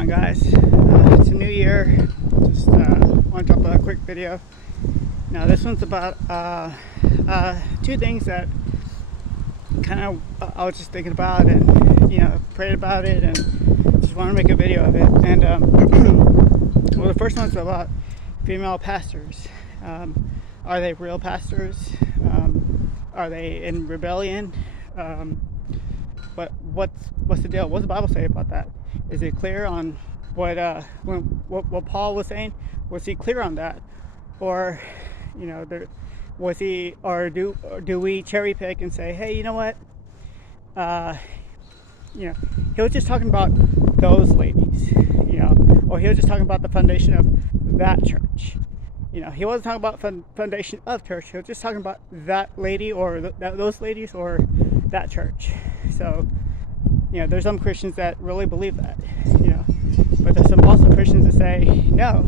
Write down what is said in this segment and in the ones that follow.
on, guys? It's a new year. Just want to drop a quick video. Now this one's about two things that kind of I was just thinking about and prayed about it and just want to make a video of it. And well, the first one's about female pastors. Are they real pastors? Are they in rebellion? But what's the deal? What's the Bible say about that? Is it clear on what Paul was saying? Was he clear on that, or was he, or do we cherry pick and say, hey, you know what? He was just talking about those ladies, or he was just talking about the foundation of that church. He wasn't talking about foundation of church. He was just talking about that lady or those ladies or that church. So, there's some Christians that really believe that, but there's some also Christians that say, no,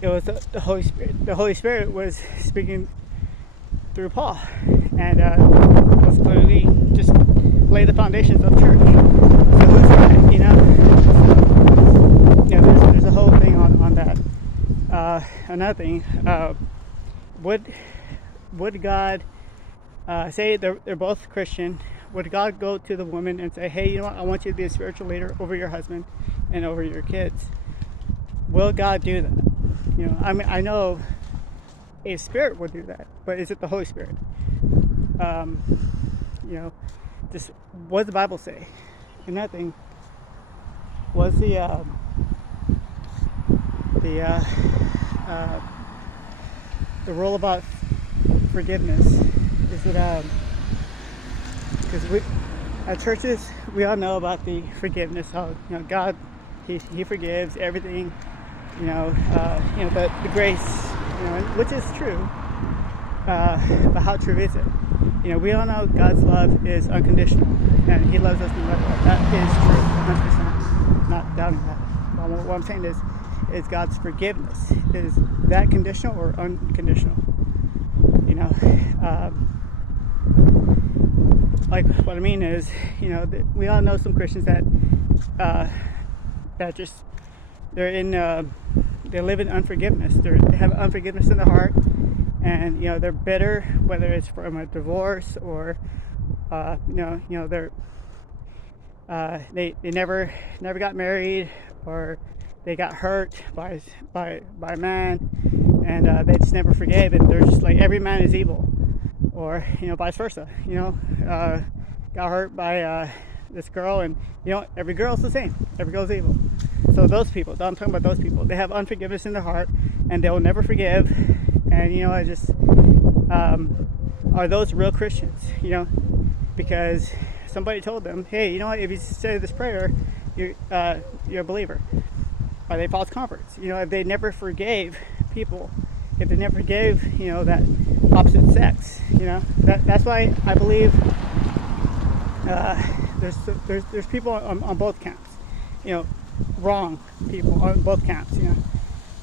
it was the Holy Spirit. The Holy Spirit was speaking through Paul and was clearly just lay the foundations of church. So who's right, So, there's a whole thing on that. Another thing, would God say they're both Christian? Would God go to the woman and say, hey, you know what, I want you to be a spiritual leader over your husband and over your kids? Will God do that? I know a spirit would do that, but is it the Holy Spirit? Just what does the Bible say? And that thing was the rule about forgiveness. Is it because we at churches we all know about the forgiveness. How God he forgives everything. The grace, which is true. But how true is it? We all know God's love is unconditional, and He loves us no matter what. That is true, 100%. Not doubting that. But what I'm saying is God's forgiveness, is that conditional or unconditional? Like what I mean is, we all know some Christians that that just they live in unforgiveness. They have unforgiveness in their heart, and they're bitter, whether it's from a divorce or they're they never got married, or they got hurt by a man, and they just never forgave, and they're just like, every man is evil, or vice versa. Got hurt by this girl, and every girl's the same. Every girl's evil. So those people, I'm talking about those people. They have unforgiveness in their heart, and they will never forgive. And I just are those real Christians? Because somebody told them, hey, if you say this prayer, you're a believer. Are they false converts? If they never forgave people, if they never forgave that opposite sex, that's why I believe there's people on both camps, wrong people on both camps.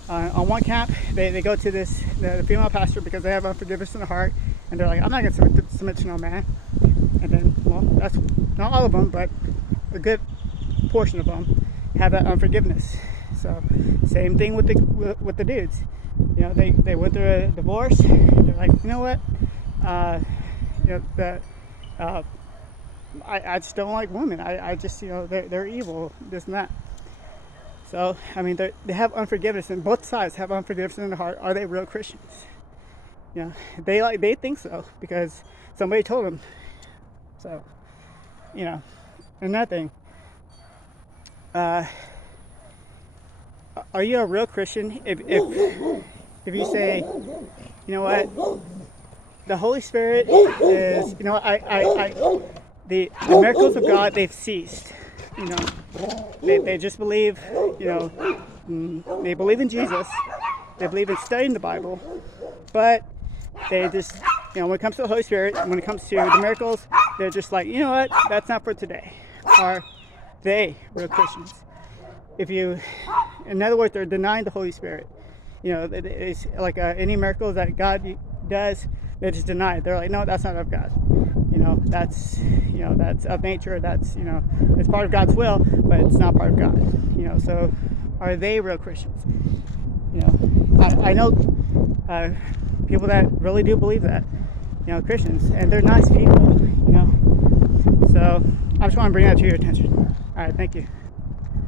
On one camp, they go to the female pastor because they have unforgiveness in their heart, and they're like, I'm not going to submit to no man. And then, well, that's not all of them, but a good portion of them have that unforgiveness. So same thing with the dudes. They went through a divorce. They're like, you know what? I just don't like women. I just they're evil, this and that. So they have unforgiveness, and both sides have unforgiveness in their heart. Are they real Christians? They think so because somebody told them. So another thing. Are you a real Christian if you say, you know what, the Holy Spirit is, the miracles of God, they've ceased. They just believe, they believe in Jesus, they believe in studying the Bible, but they just, when it comes to the Holy Spirit, when it comes to the miracles, they're just like, you know what, that's not for today. Are they real Christians? In other words, they're denying the Holy Spirit. It's like any miracles that God does, they just deny it. They're like, no, that's not of God. You know, that's of nature. That's, it's part of God's will, but it's not part of God. So are they real Christians? I know people that really do believe that, Christians, and they're nice people. So I just want to bring that to your attention. All right, thank you.